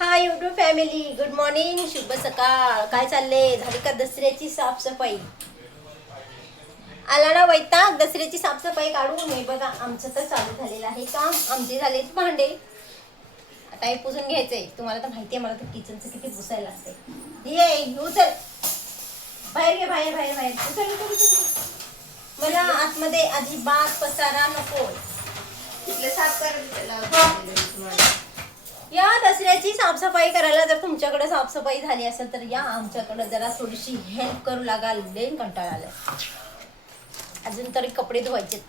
Hi YouTube family good morning शुभ सकाळ. काय चाललंय? झाली का दसऱ्याची साफसफाई? आला ना वैताग. दसऱ्याची साफसफाई काढून. हे बघा आमचं तर चालू झालेलं आहे काम. आमचे झाले भांडे. आता हे पुसून घ्यायचंय. तुम्हाला तर माहिती आहे मला तर किचनचं किती पुसायला लागते ये उचल बाहेर घे बाहेर बाहेर बाहेर. उचल उचल उचल उचल. मला आतमध्ये अजिबात पसारा नको. तिथलं साफ करायला या दसऱ्याची साफसफाई करायला जर तुमच्याकडे साफसफाई झाली असेल तर या आमच्याकडे जरा थोडीशी हेल्प करू लागाल लेन कंटाळा आलं अजून तरी कपडे धुवायचे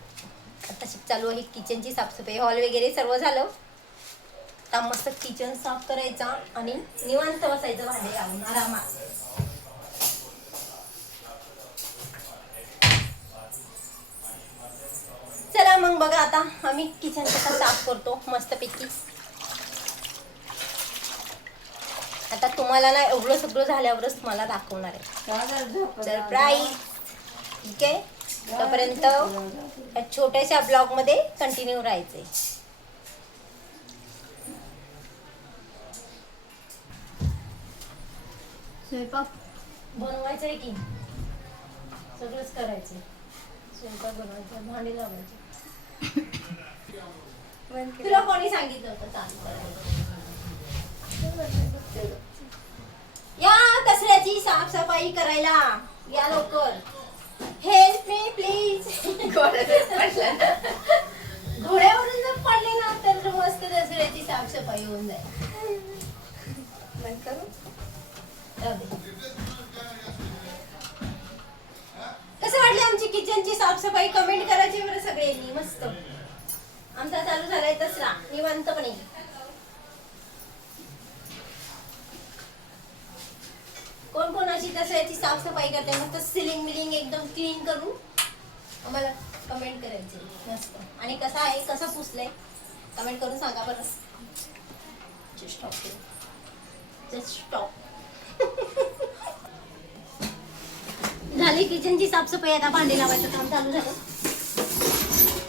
आता चालू आहे किचनची साफसफाई. हॉल वगैरे सर्व झालं. आता मस्त किचन साफ करायचा आणि निवांत बसायचं भांडे लावून आरामात. चला मग बघा आता आम्ही किचन कसं साफ करतो मस्तपैकी. तुम्हाला ना एवढं सगळं झाल्यावरच मला दाखवणार आहे. सरप्राईज ठीक आहे? तोपर्यंत या छोट्याशा ब्लॉगमध्ये कंटिन्यू राहायचंय. स्वयंपाक बनवायचा आहे की? सगळंच करायचं स्वयंपाक बनवायचा भांडी लावायची. तुला कोणी सांगितलं होतं चालू दसऱ्याची साफसफाई करायला. या लवकर. हेल्प मी प्लीज घोड्यावरून जर पडले ना तर मस्त दसऱ्याची साफसफाई होऊन जाईल. कसं वाटली आमची किचनची साफसफाई? कमेंट करायची बरं सगळ्यांनी. मस्त. आमचा चालू झालाय दसरा. निवांतपणे. कोण तसं याची साफसफाई करते. मस्त सिलिंग बिलिंग एकदम क्लीन करून आम्हाला कमेंट करायचे. मस्त. आणि कसं आहे कसं पुसलंय? कमेंट करून सांगा बरं. जस्ट स्टॉप जस्ट स्टॉप झाली किचनची साफसफाई. आता भांडी लावायचं काम चालू झालं.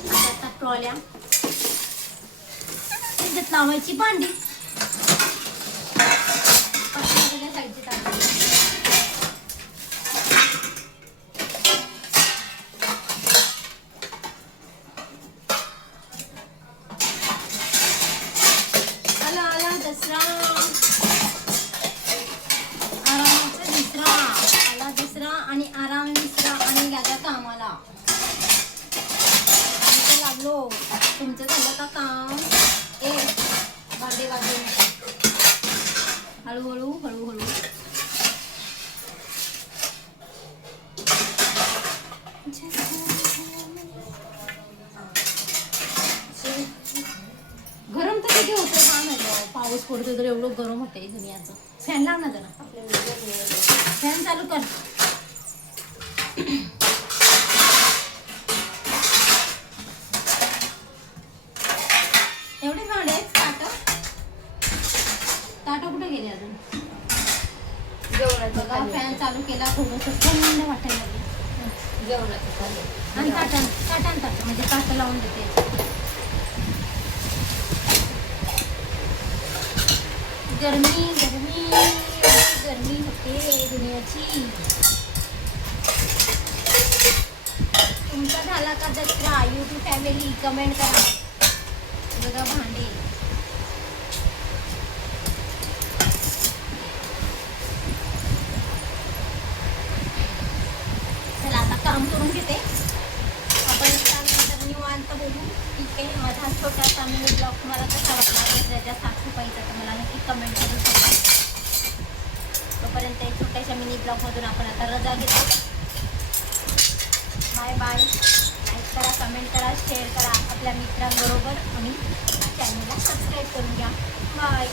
आता आता ट्रॉल्या त्याच्यात लावायची भांडी पातेल्या साईडची टाकायची. आला आला दसरा आरामाचा दसरा आला दसरा आणि आराम विसरा आणि लागा कामाला आम्ही तर लागलो तुमचं झालं का काम ए भांडे वाजून हळूहळू हळूहळू. गरम तर किती होतं का नाही पाऊस पडतो तर एवढं गरम होतंय दुनियाचं. फॅन लाव ना जरा. फॅन चालू कर एवढे भांडे आहेत ताटं ताटं कुठे गेले अजून फॅन चालू केला थोडस थंड वाटायला लागलं. आणि ताटण ताटण ताट म्हणजे ताट लावून देते. गरमी गरमी गरमी होते दुनियाची. तुमचा झाला का दसरा? युट्यूब फॅमिली कमेंट करा. बघा भांडे चला आता काम करून घेते. आपण त्यानंतर निवांत बोलू ठीक आहे? माझा छोटासा मी ब्लॉग तुम्हाला कसा वाटला? दसऱ्याच्या साफसफाईचा तर मला नक्की कमेंट करून सांगा. तोपर्यंत छोट्याशा मिनी ब्लॉगमधून आपण आता रजा घेतो. बाय बाय लाईक करा कमेंट करा शेअर करा. आपल्या मित्रांबरोबर आणि चॅनलला सबस्क्राईब करून घ्या. बाय